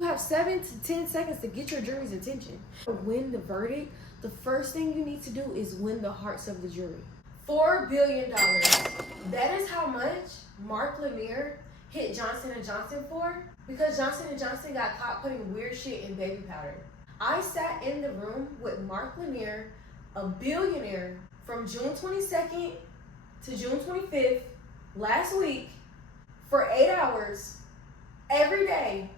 You have 7 to 10 seconds to get your jury's attention. To win the verdict, the first thing you need to do is win the hearts of the jury. $4 billion. That is how much Mark Lanier hit Johnson & Johnson for, because Johnson & Johnson got caught putting weird shit in baby powder. I sat in the room with Mark Lanier, a billionaire, from June 22nd to June 25th last week for 8 hours every day.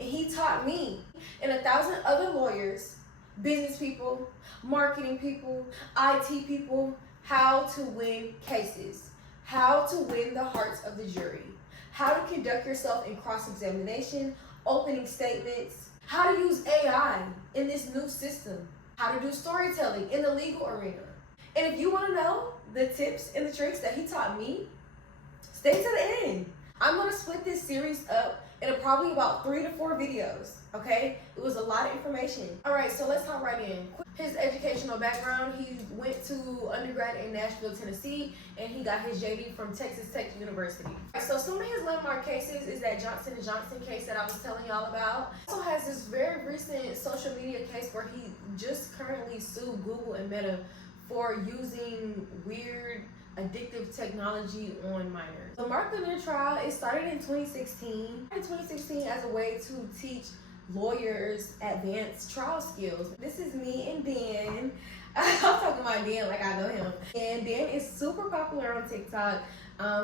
And he taught me and 1,000 other lawyers, business people, marketing people, IT people, how to win cases, how to win the hearts of the jury, how to conduct yourself in cross-examination, opening statements, how to use AI in this new system, how to do storytelling in the legal arena. And if you want to know the tips and the tricks that he taught me, stay to the end. I'm going to split this series up into probably about 3 to 4 videos, okay? It was a lot of information. All right, so let's hop right in. His educational background, he went to undergrad in Nashville, Tennessee, and he got his JD from Texas Tech University. So some of his landmark cases is that Johnson & Johnson case that I was telling y'all about. He also has this very recent social media case where he just currently sued Google and Meta for using weird addictive technology on minors. The Mark Lanier trial, it started in 2016. In 2016 as a way to teach lawyers advanced trial skills. This is me and Dan. I'm talking about Dan like I know him. And Dan is super popular on TikTok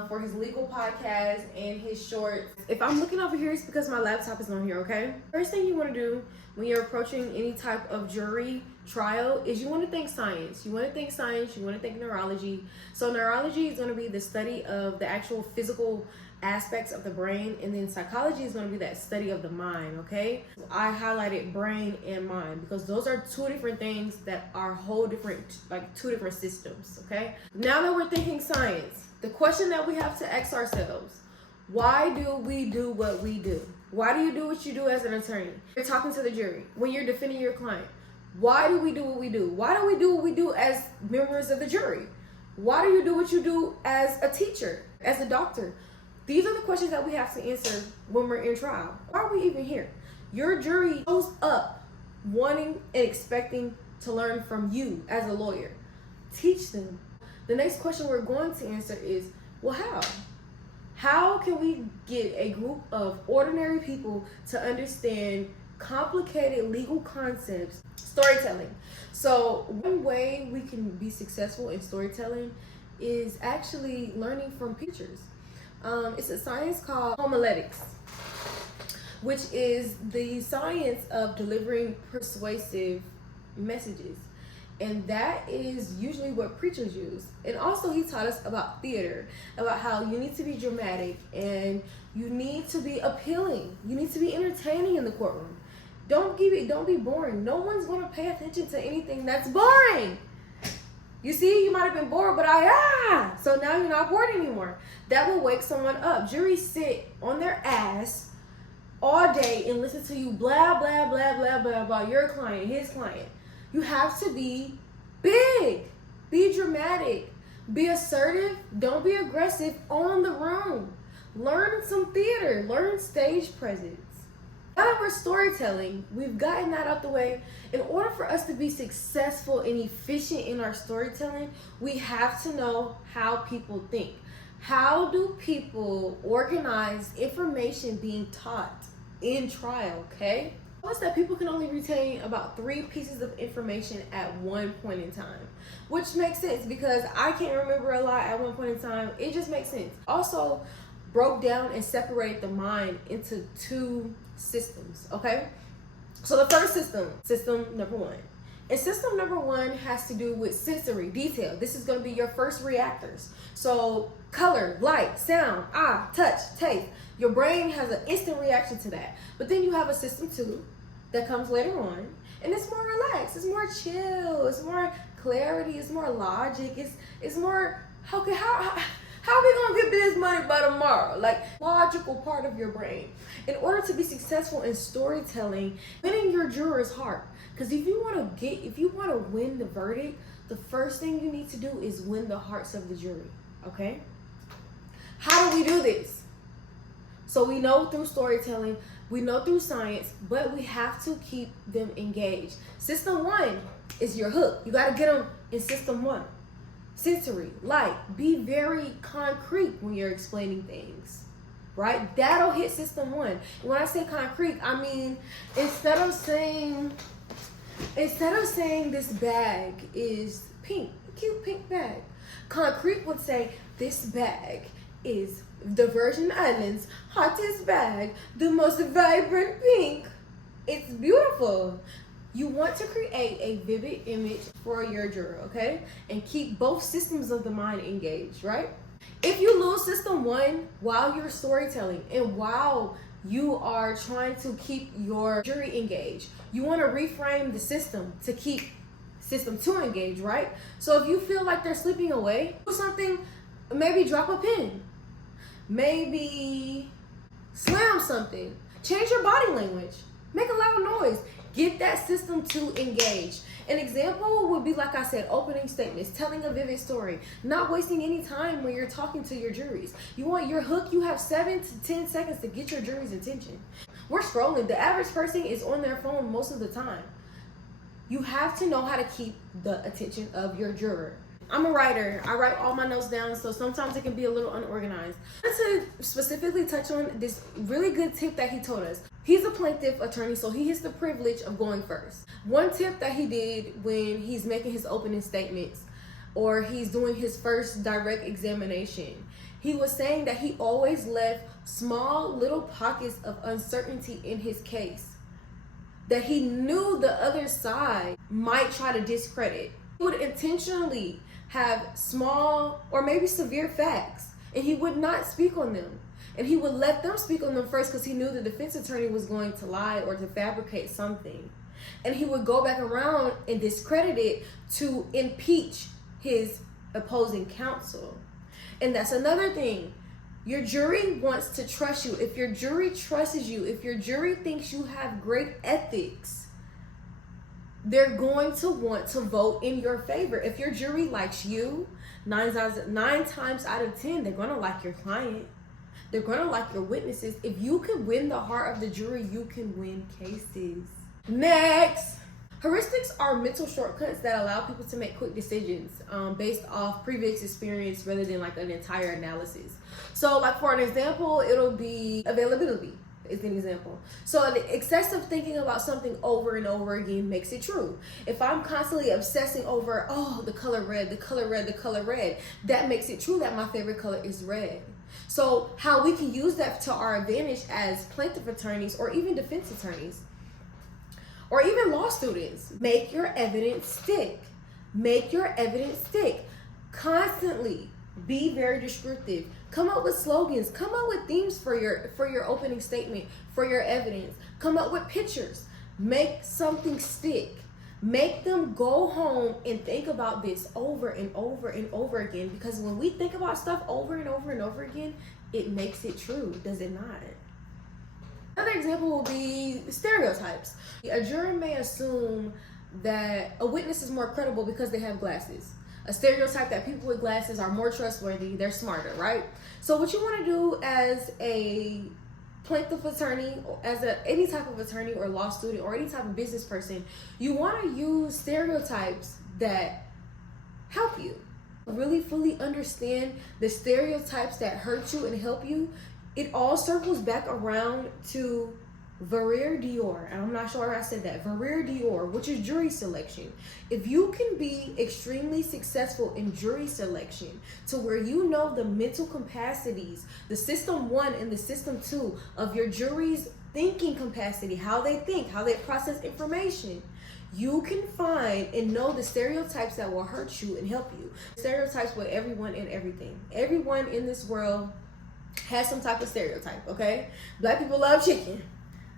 for his legal podcast and his shorts. If I'm looking over here, it's because my laptop is on here, okay? First thing you want to do when you're approaching any type of jury trial is you want to think science. You want to think science, you want to think neurology. So neurology is going to be the study of the actual physical aspects of the brain, and then psychology is going to be that study of the mind, okay? I highlighted brain and mind because those are 2 different things that are whole different, like 2 different systems, okay? Now that we're thinking science, the question that we have to ask ourselves, why do we do what we do? Why do you do what you do as an attorney? You're talking to the jury, when you're defending your client. Why do we do what we do? Why do we do what we do as members of the jury? Why do you do what you do as a teacher, as a doctor? These are the questions that we have to answer when we're in trial. Why are we even here? Your jury shows up wanting and expecting to learn from you as a lawyer. Teach them. The next question we're going to answer is, well, how? How can we get a group of ordinary people to understand complicated legal concepts? Storytelling. So one way we can be successful in storytelling is actually learning from pictures. It's a science called homiletics, which is the science of delivering persuasive messages. And that is usually what preachers use. And also he taught us about theater, about how you need to be dramatic and you need to be appealing. You need to be entertaining in the courtroom. Don't be boring. No one's gonna pay attention to anything that's boring. You see, you might have been bored, but so now you're not bored anymore. That will wake someone up. Juries sit on their ass all day and listen to you blah, blah, blah, blah, blah about your client, his client. You have to be big, be dramatic, be assertive, don't be aggressive on the room. Learn some theater, learn stage presence. Now that we're storytelling, we've gotten that out the way. In order for us to be successful and efficient in our storytelling, we have to know how people think. How do people organize information being taught in trial, okay? Notice that people can only retain about 3 pieces of information at one point in time, which makes sense because I can't remember a lot at one point in time. It just makes sense. Also, broke down and separated the mind into 2 systems, okay? So the first system number 1. And system number 1 has to do with sensory detail. This is going to be your first reactors. So color, light, sound, touch, taste. Your brain has an instant reaction to that. But then you have a system 2 that comes later on, and it's more relaxed, it's more chill, it's more clarity, it's more logic, it's more, okay, how are we gonna get this money by tomorrow? Like, logical part of your brain. In order to be successful in storytelling, winning your juror's heart. Because if you want to win the verdict, the first thing you need to do is win the hearts of the jury. Okay? How do we do this? So we know through storytelling, we know through science, but we have to keep them engaged. System 1 is your hook. You got to get them in system 1. Sensory, light, be very concrete when you're explaining things, right? That'll hit system 1. And when I say concrete, I mean, instead of saying this bag is pink, a cute pink bag, concrete would say this bag is the Virgin Islands hottest bag, the most vibrant pink. It's beautiful. You want to create a vivid image for your juror, okay? And keep both systems of the mind engaged, right? If you lose system 1 while you're storytelling and while you are trying to keep your jury engaged, you want to reframe the system to keep system 2 engaged, right? So if you feel like they're slipping away, do something, maybe drop a pin, maybe slam something, change your body language, make a loud noise. Get that system 2 engaged. An example would be, like I said, opening statements, telling a vivid story, not wasting any time when you're talking to your juries. You want your hook, you have 7 to 10 seconds to get your jury's attention. We're scrolling. The average person is on their phone most of the time. You have to know how to keep the attention of your juror. I'm a writer. I write all my notes down, so sometimes it can be a little unorganized. I want to specifically touch on this really good tip that he told us. He's a plaintiff attorney, so he has the privilege of going first. One tip that he did when he's making his opening statements or he's doing his first direct examination, he was saying that he always left small little pockets of uncertainty in his case that he knew the other side might try to discredit. He would intentionally have small or maybe severe facts, and he would not speak on them. And he would let them speak on them first because he knew the defense attorney was going to lie or to fabricate something. And he would go back around and discredit it to impeach his opposing counsel. And that's another thing. Your jury wants to trust you. If your jury trusts you, if your jury thinks you have great ethics, they're going to want to vote in your favor. If your jury likes you, 9 times out of 10, they're going to like your client. They're going to like your witnesses. If you can win the heart of the jury, you can win cases. Next. Heuristics are mental shortcuts that allow people to make quick decisions based off previous experience rather than like an entire analysis. So like for an example, it'll be availability is an example. So the excessive thinking about something over and over again makes it true. If I'm constantly obsessing over, oh, the color red, the color red, the color red, that makes it true that my favorite color is red. So how we can use that to our advantage as plaintiff attorneys or even defense attorneys or even law students, make your evidence stick. Make your evidence stick. Constantly be very descriptive. Come up with slogans. Come up with themes for your opening statement, for your evidence. Come up with pictures. Make something stick. Make them go home and think about this over and over and over again, because when we think about stuff over and over and over again, it makes it true, does it not? Another example will be stereotypes. A jury may assume that a witness is more credible because they have glasses. A stereotype that people with glasses are more trustworthy, they're smarter, right? So what you want to do as a plaintiff attorney, or as any type of attorney or law student or any type of business person, you want to use stereotypes that help you. Really fully understand the stereotypes that hurt you and help you. It all circles back around to Verrier Dior, and I'm not sure I said that, Verrier Dior, which is jury selection. If you can be extremely successful in jury selection to where you know the mental capacities, the system 1 and the system 2 of your jury's thinking capacity, how they think, how they process information, you can find and know the stereotypes that will hurt you and help you. Stereotypes with everyone and everything. Everyone in this world has some type of stereotype, okay? Black people love chicken.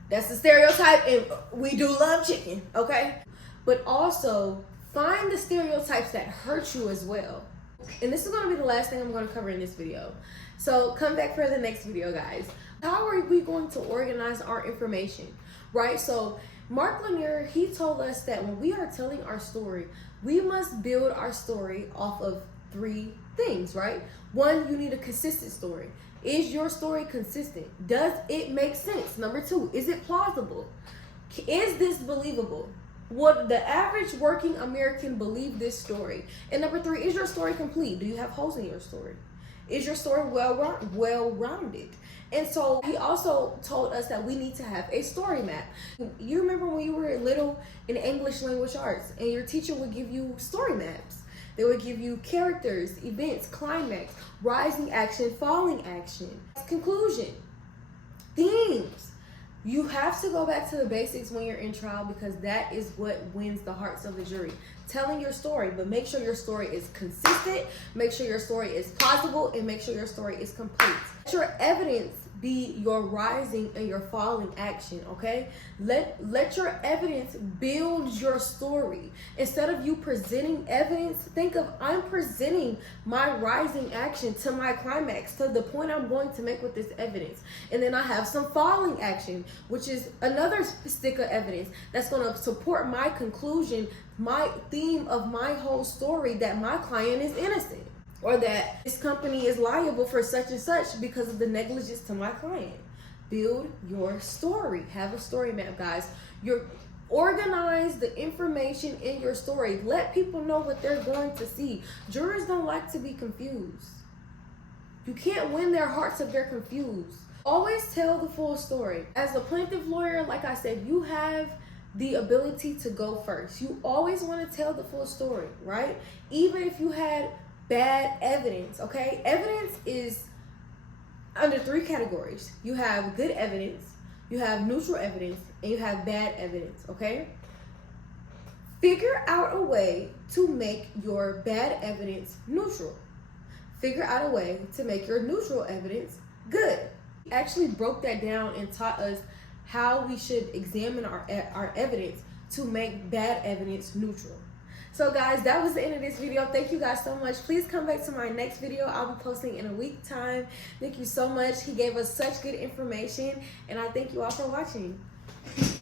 That's the stereotype, and we do love chicken, okay? But also, find the stereotypes that hurt you as well. And this is going to be the last thing I'm going to cover in this video. So come back for the next video, guys. How are we going to organize our information, right? So Mark Lanier, he told us that when we are telling our story, we must build our story off of 3 things, right? 1, you need a consistent story. Is your story consistent? Does it make sense? Number 2, is it plausible? Is this believable? Would the average working American believe this story? And number 3, is your story complete? Do you have holes in your story? Is your story well-rounded? And so he also told us that we need to have a story map. You remember when you were little in English language arts and your teacher would give you story maps. They would give you characters, events, climax, rising action, falling action, conclusion, themes. You have to go back to the basics when you're in trial because that is what wins the hearts of the jury. Telling your story, but make sure your story is consistent, make sure your story is plausible, and make sure your story is complete. Let your evidence be your rising and your falling action, okay? Let your evidence build your story. Instead of you presenting evidence, think of I'm presenting my rising action to my climax, to the point I'm going to make with this evidence. And then I have some falling action, which is another stick of evidence that's going to support my conclusion, my theme of my whole story, that my client is innocent, or that this company is liable for such and such because of the negligence to my client. Build your story. Have a story map, guys. Organize the information in your story. Let people know what they're going to see. Jurors don't like to be confused. You can't win their hearts if they're confused. Always tell the full story. As a plaintiff lawyer, like I said, you have the ability to go first. You always want to tell the full story, right? Even if you had bad evidence, okay? Evidence is under 3 categories. You have good evidence, you have neutral evidence, and you have bad evidence, okay? Figure out a way to make your bad evidence neutral. Figure out a way to make your neutral evidence good. He actually broke that down and taught us how we should examine our evidence to make bad evidence neutral. So guys, that was the end of this video. Thank you guys so much. Please come back to my next video. I'll be posting in a week's time. Thank you so much. He gave us such good information, and I thank you all for watching.